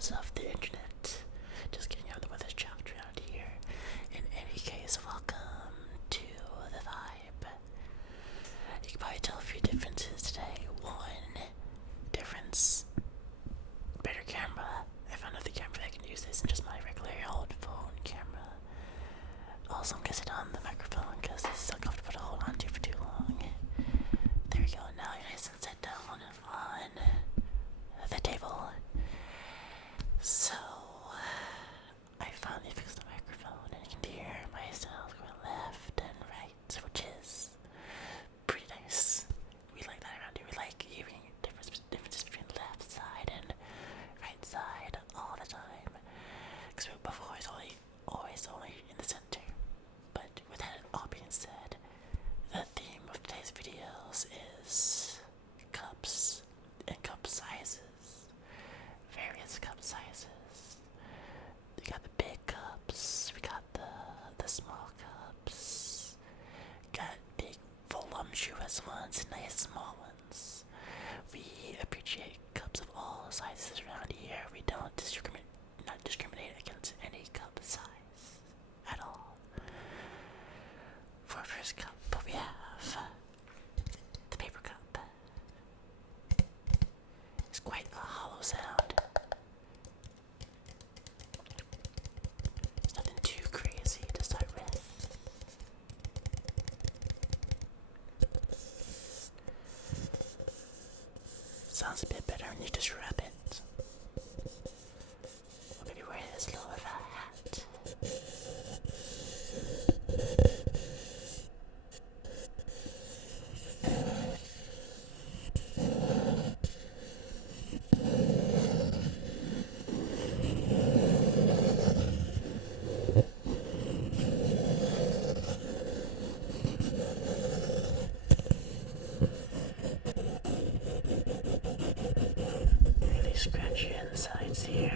because of the internet. Just kidding, the weather's chopped around here. In any case, welcome to the vibe. You can probably tell a few differences today. One difference, better camera. I found another camera that can use this and just my regular old phone camera. Also, I'm gonna sit on the microphone because this is so comfortable to hold on to for too long. There we go, now you're nice and set down on the table. So, I finally fixed the microphone and you can hear my sounds going left and right, which is pretty nice. We like that around here. We like hearing differences between left side and right side all the time. Because before it's always only in the center. But with that all being said, the theme of today's videos is cups and cup sizes. Various cup sizes. We got the big cups, we got the small cups, got big voluptuous ones and nice small ones. We appreciate cups of all sizes around here. We don't discriminate against any cup size at all. For our first cup, we have the paper cup. It's quite a hollow sound. It's nothing too crazy to start with. Sounds a bit better when you just rub it. Or maybe wear this little bit of a hat. Really scratch your insides here.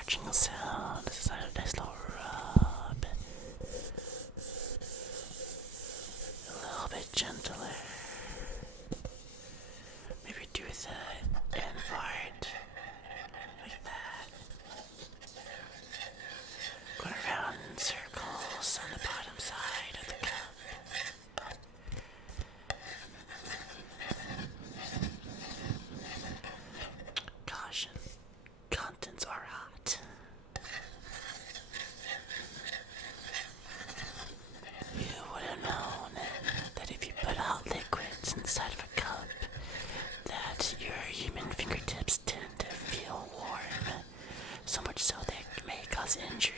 scratching sound. This is a nice little rub. A little bit gentler. Maybe do the end part like that. Going around in circles on the bottom side of the cup. Caution, contents are hot. You would have known that if you put hot liquids inside of a cup, that your human fingertips tend to feel warm, so much so that it may cause injury.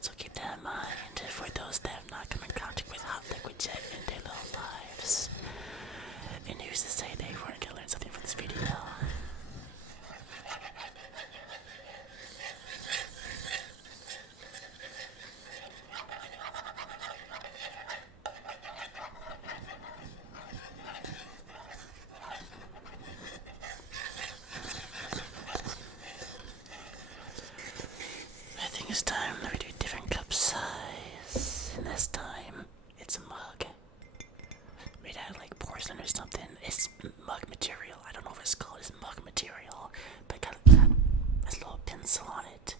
So keep that in mind for those that have not come in contact with hot liquids yet in their little lives. And who's to say they weren't going to learn something from this video? I think it's time that we do a different cup size. And this time, it's a mug. Made out of like porcelain or something. It's mug material. I don't know what it's called. It's mug material. But got a little pencil on it.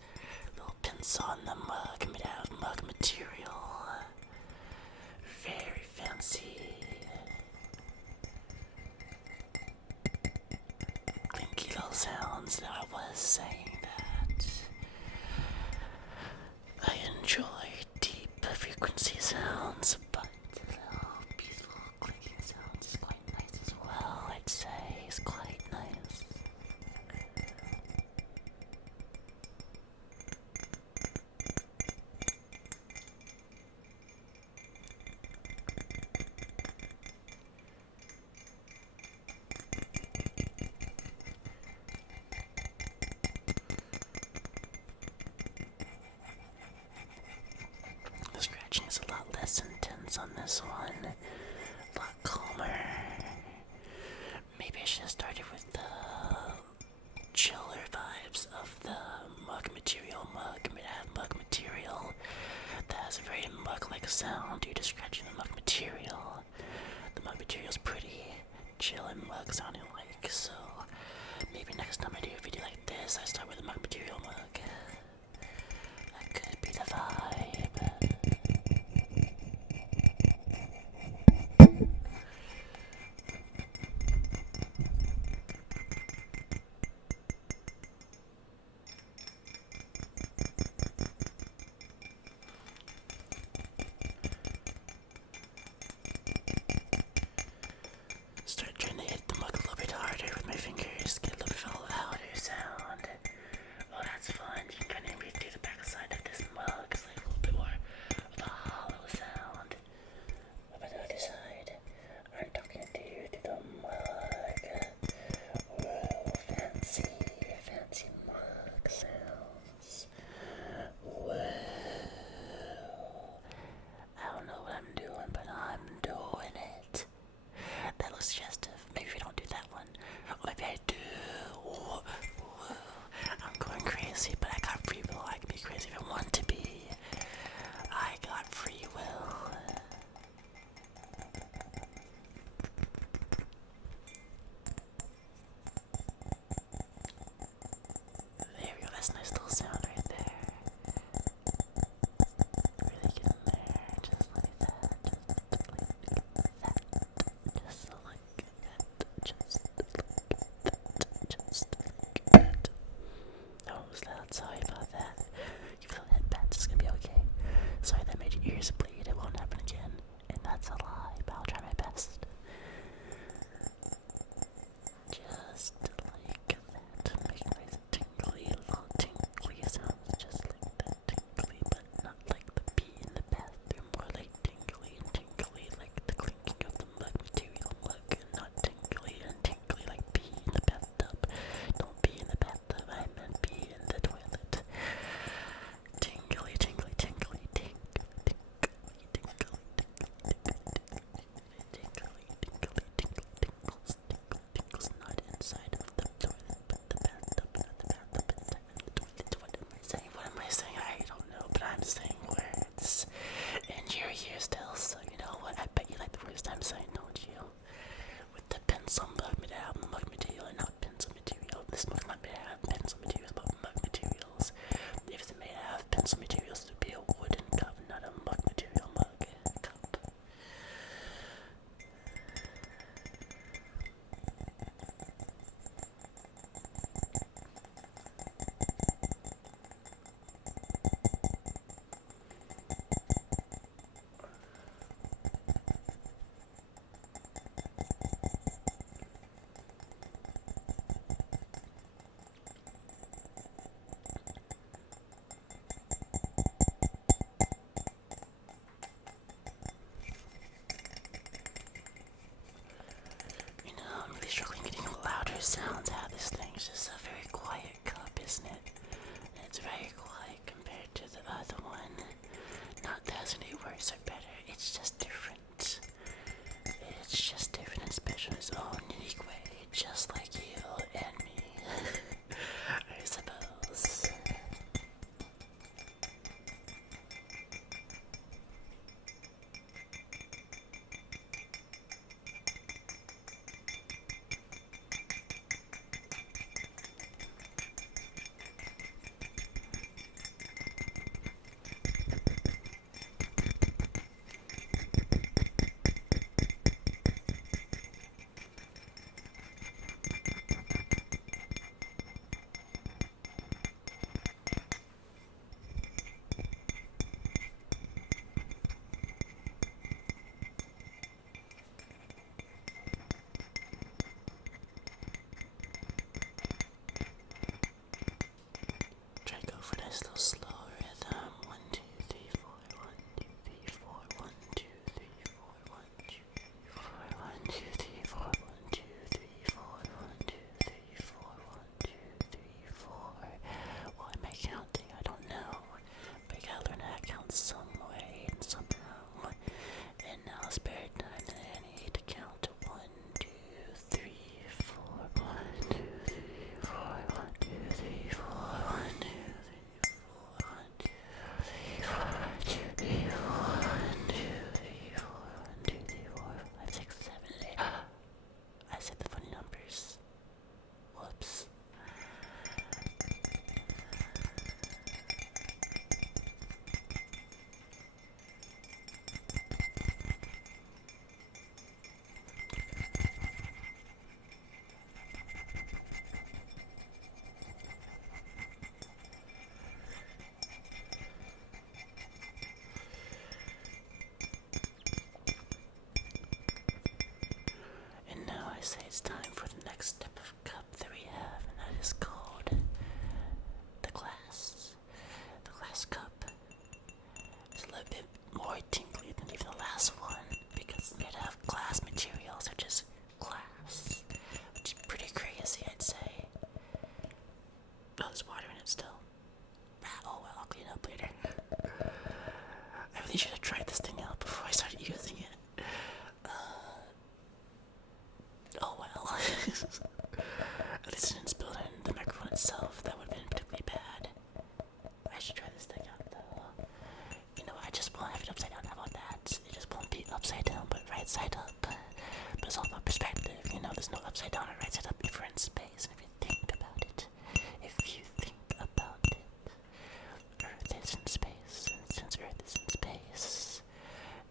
Little pencil on the mug. Made out of mug material. Very fancy. Clinky little sounds. Now I was saying that I enjoy deep frequency sounds, but little peaceful clicking sounds is quite nice as well. I'd say it's quite nice. The scratching is a lot less intense on this one, a lot calmer. Maybe I should have started with the chiller vibes of the mug material made out of mug material. That has a very mug-like sound due to scratching the mug material. The mug material is pretty chill and mug sounding like, so maybe next time I do a video like this, I start with a mug material mug. That could be the vibe. Start trying to hit the mug a little bit harder with my fingers, get a little bit louder sound. Oh, that's fun. ASMRs are better. It's just different. It's just different and special in its own unique way, just like you and me, I suppose. Try to go for this little slow rhythm. 1, 2, 3, 4, 1, 2, 3, 4, 1, 2, 3, 4, 1, 2, 3, 4, 1, 2, 3, 4, 1, 2, 3, 4, 1, 2, 3, 4, 1, 2, 3, 4. Why am I counting? I don't know. But I gotta learn how to count some way and somehow. And now it's bare time that I need to count to 1, 2, 3, 4, 1, 2, 3, 4, 1, 2, 3, 4, 1, 2, 3, 4, 1, 2, 3, 4, 1, 2, 3, 4, 1, 2, 3, 4, 1, 2, 3, 4, 5, 6, 7, 8. I said the funny numbers. Whoops. And now I say it's time for the next step of cup that we have, and that is called the glass. The glass cup is a little bit more tingly than even the last one because it's made out of glass materials such as glass, which is pretty crazy, I'd say. Oh, there's water in it still. Oh well, I'll clean up later. I really should have tried this thing out before I started using it. Oh well. At least it didn't spill in the microphone itself. That would have been particularly bad. I should try this thing out though. You know, I just won't have it upside down. How about that? It just won't be upside down, but right side up. But it's all about perspective. You know, there's no upside down or right side up if you're in space. And if you think about it, Earth is in space. And since Earth is in space,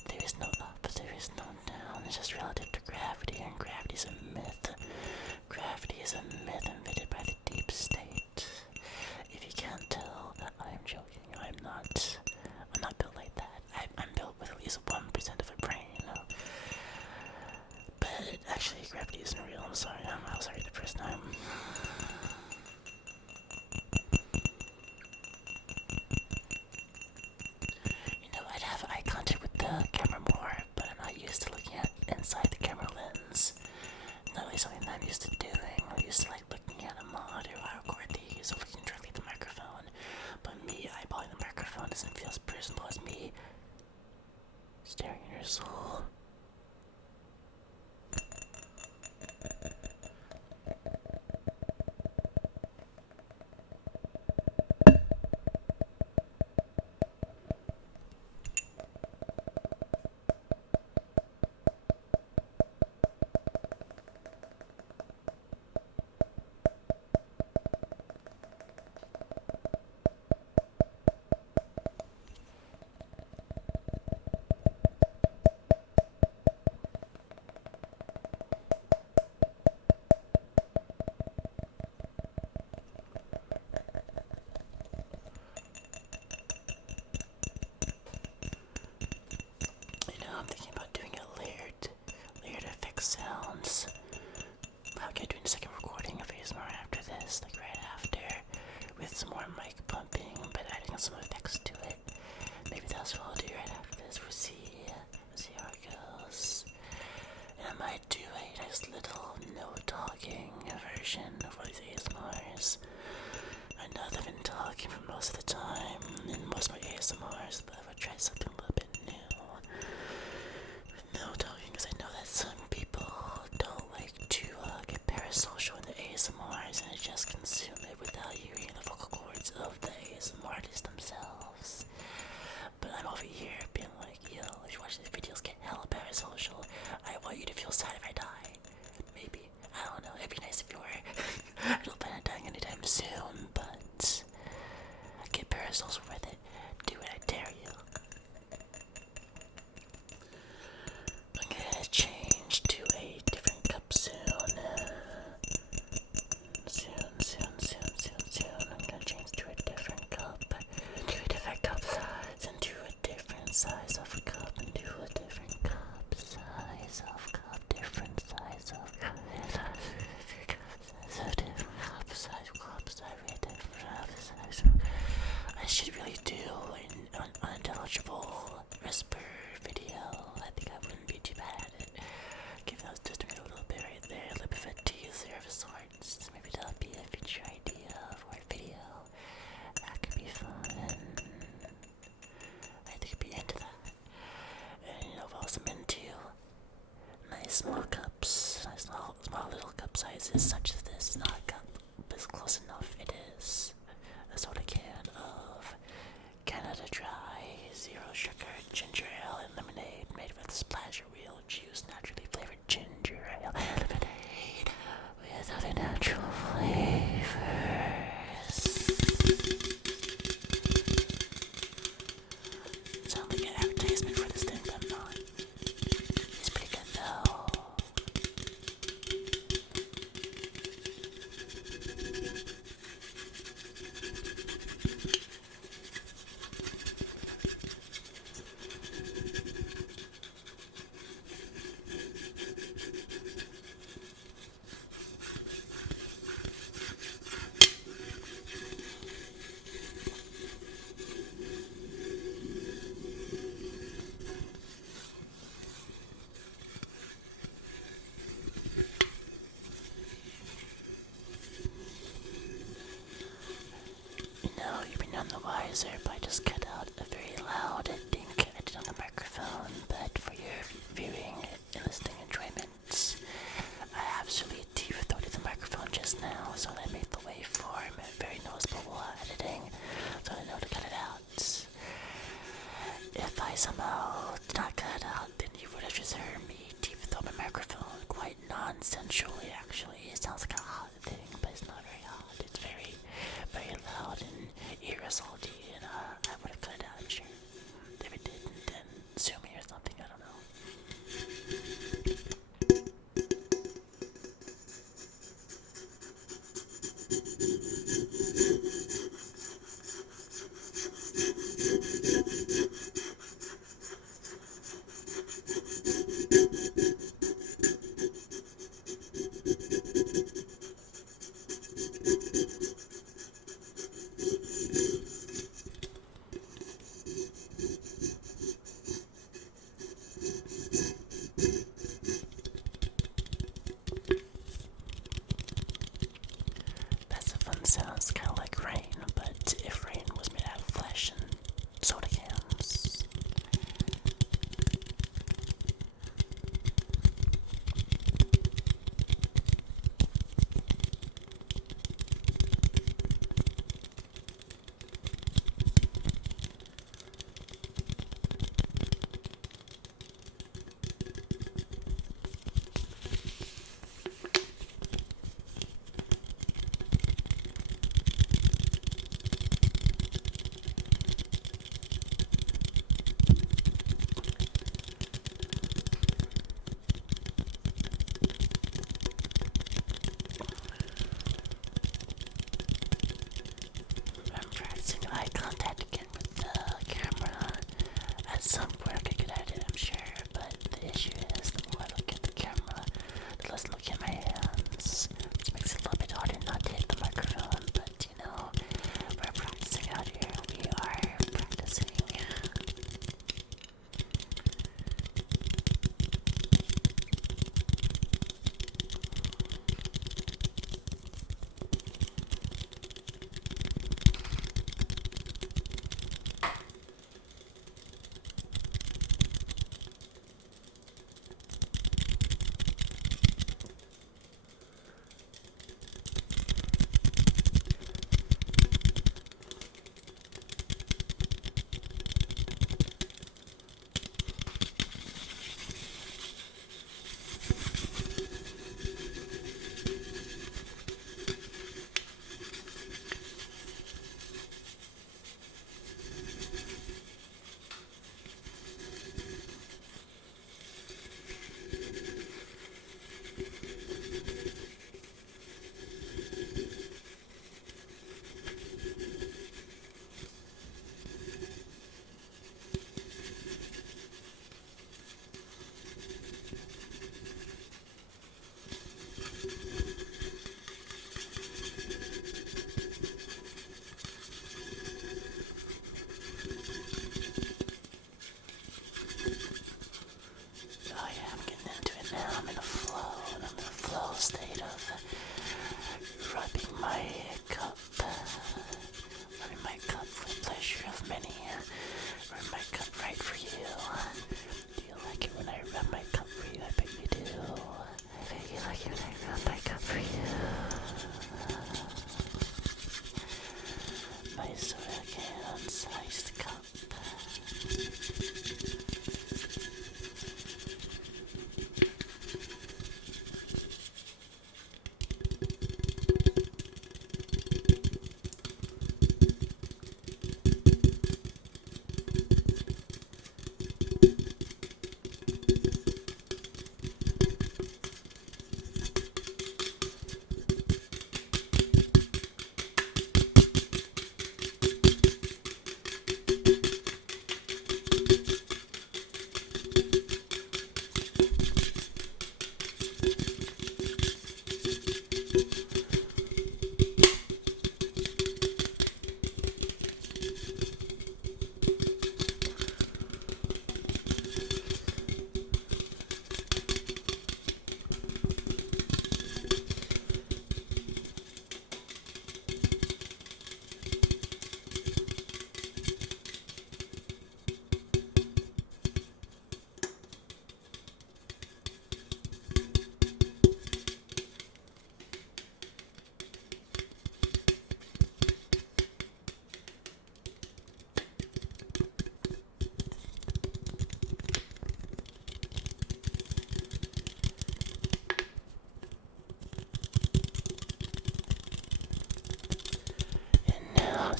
there is no up, there is no down. It's just relative to gravity, and gravity is a myth. Gravity is a myth invented by the deep state. If you can't tell, I'm joking. I'm not built like that. I'm built with at least 1% of a brain. But actually, gravity isn't real. I'm sorry. I was sorry the first time. You know, I'd have eye contact with the camera more, but I'm not used to looking at inside the camera lens. Not really something that I'm used to doing. I'm used to like looking at a monitor while I record these, or looking directly at the microphone. But me eyeballing the microphone doesn't feel as personal as me staring at your soul. I'm thinking about doing a layered effect sounds. How can I do a second recording of ASMR after this, like right after, with some more mic pumping, but adding some effects to it. Maybe that's what I'll do right after this. We'll see how it goes. And I might do a nice little no talking version of all these ASMRs. I know that I've been talking for most of the time in most of my ASMRs, but I would try something a little bit new. is also worth it. Do it, I dare you. I'm gonna change to a different cup soon. Soon. I'm gonna change to a different cup. To a different cup size. And to a different size of cup. And to a different cup size of cup. Different size of cup. I should really do an unintelligible whisper video. I think I wouldn't be too bad at it. Give those just a little bit right there, a little bit of a teaser of sorts. Maybe that'll be a future idea for a video. That could be fun. I think I'd be into that. And what else I'm into? Nice small cups, nice small little cup sizes such as this. It's not a cup, but it's close enough. It is a soda can of Canada Dry, zero sugar, ginger ale, and lemonade made with splash of real juice, naturally flavored ginger ale, lemonade with other natural flavors. Sounds like an advertisement for this thing, but I'm not. It's pretty good though. You've been none the wiser if I just cut out a very loud dink I did on the microphone, but for your viewing and listening enjoyment, I absolutely deep-throated the microphone just now, so that made the waveform very noticeable while editing, so I know to cut it out. If I somehow did not cut it out, then you would have just heard me deep-throat my microphone quite non-sensually, actually. It sounds like a hot thing, but it's not very hot. It's very, very loud and ear-assaulty, and I would have cut it out, I'm sure. If it didn't, then sue me or something, I don't know.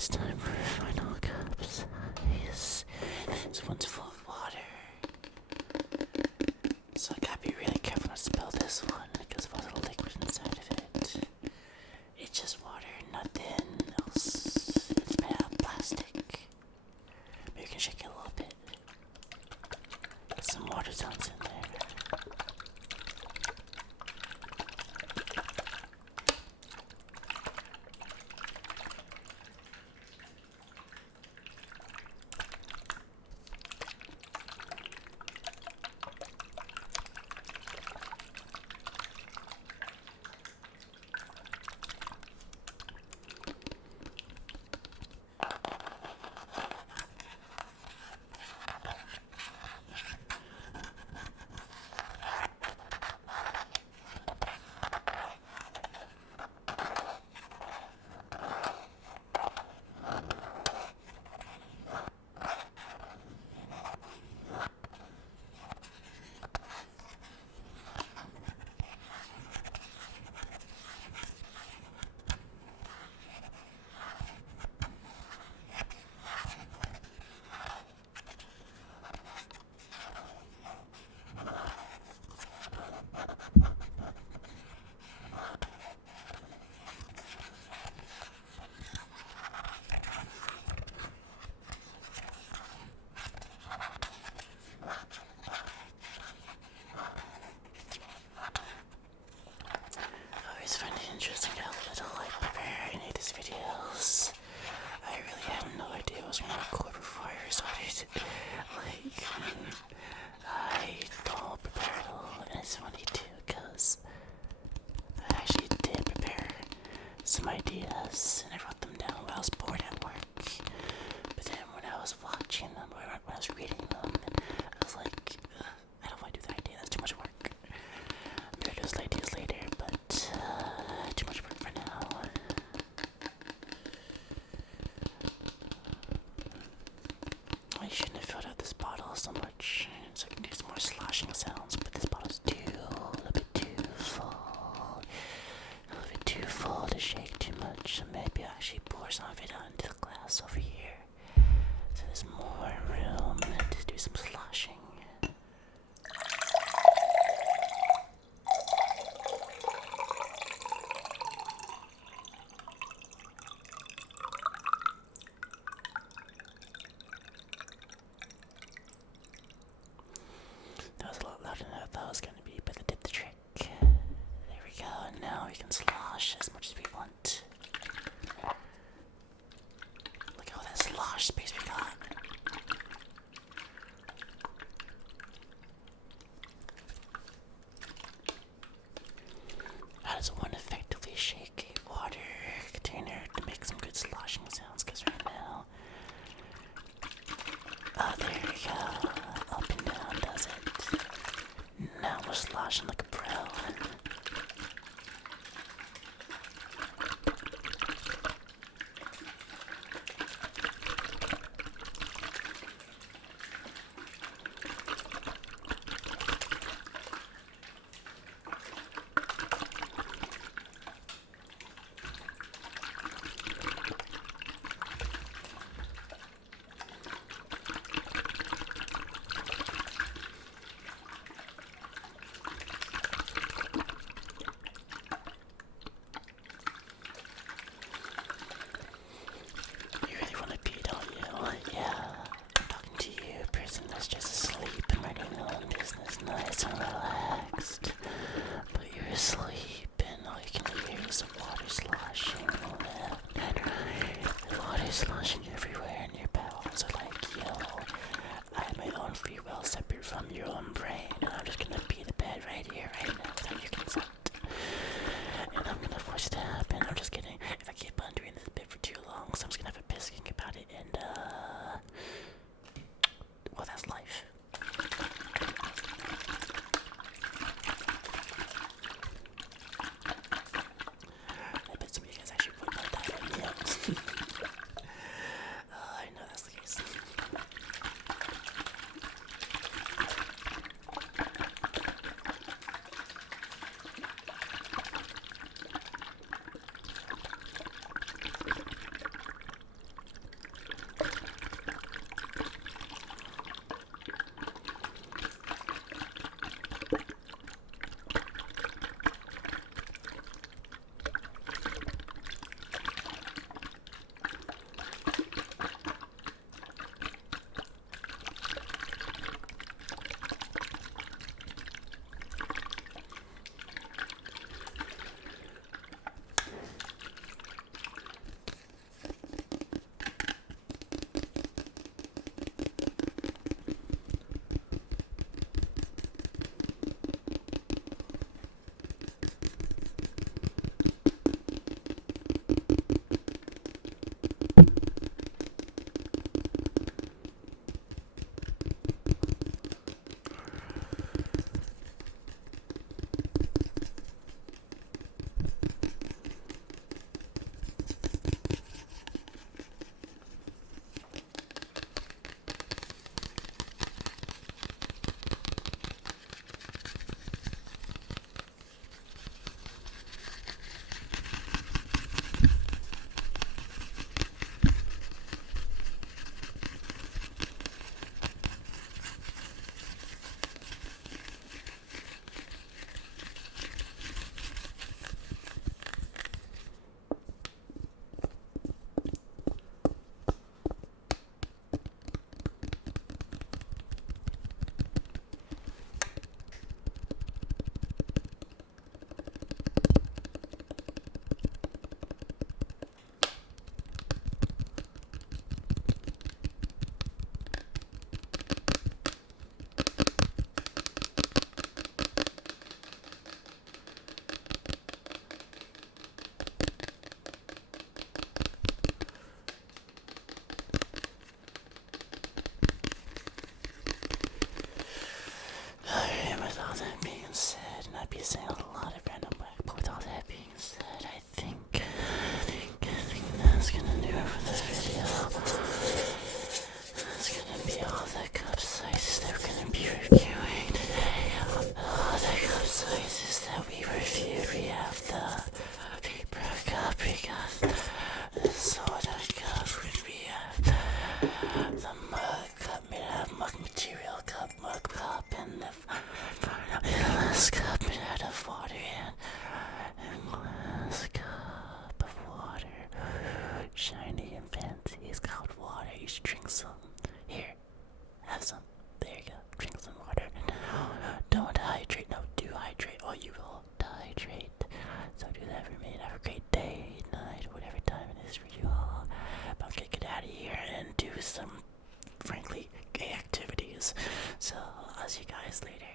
it's time for final cups. Yes, this one's full of water. So I gotta be really careful not to spill this one because of all the liquid inside of it. It's just water, nothing else. It's made out of plastic. Maybe you can shake it a little bit. Get some water sounds in there. I find it interesting how little I prepare any of these videos. I really have no idea what I was going to record before I started. I don't prepare at all, and it's funny too, because I actually did prepare some ideas, and I wrote them down while I was bored at work. But then when I was watching them, or when I was reading them, I was like, I don't want to do that idea, that's too much work. Maybe I'll do those ideas later, but too much work for now. I shouldn't have filled out this bottle so much, so I can do some more sloshing sounds, but this bottle's a little bit too full. A little bit too full to shake too much, so maybe I'll actually pour some of it onto the glass over here. So there's more room to do some sloshing. That was a lot louder than I thought it was going to be, but that did the trick. There we go, and now we can slosh as much as we want. Look at all that slosh space we got. How does one effectively shake a water container to make some good sloshing sounds? Because right now, oh, there we go. Up and down does it. Now we're sloshing like a pro. You really want to pee, don't you? Yeah. I'm talking to you, a person that's just asleep and minding their own business, nice and relaxed. But you're asleep, and all you can hear is the water sloshing left and right. The water sloshing everywhere, and your bowels are like, yo, I have my own free will separate from your own brain, and I'm just gonna pee the bed right here, right now, without your consent. And I'm gonna force it to happen. I'm just kidding. If I keep on doing this bit for too long, so I'm just gonna have a piss think about it, and well, that's life. I bet some of you guys actually would like that idea. I know that's the case. some, frankly, gay activities. So, I'll see you guys later.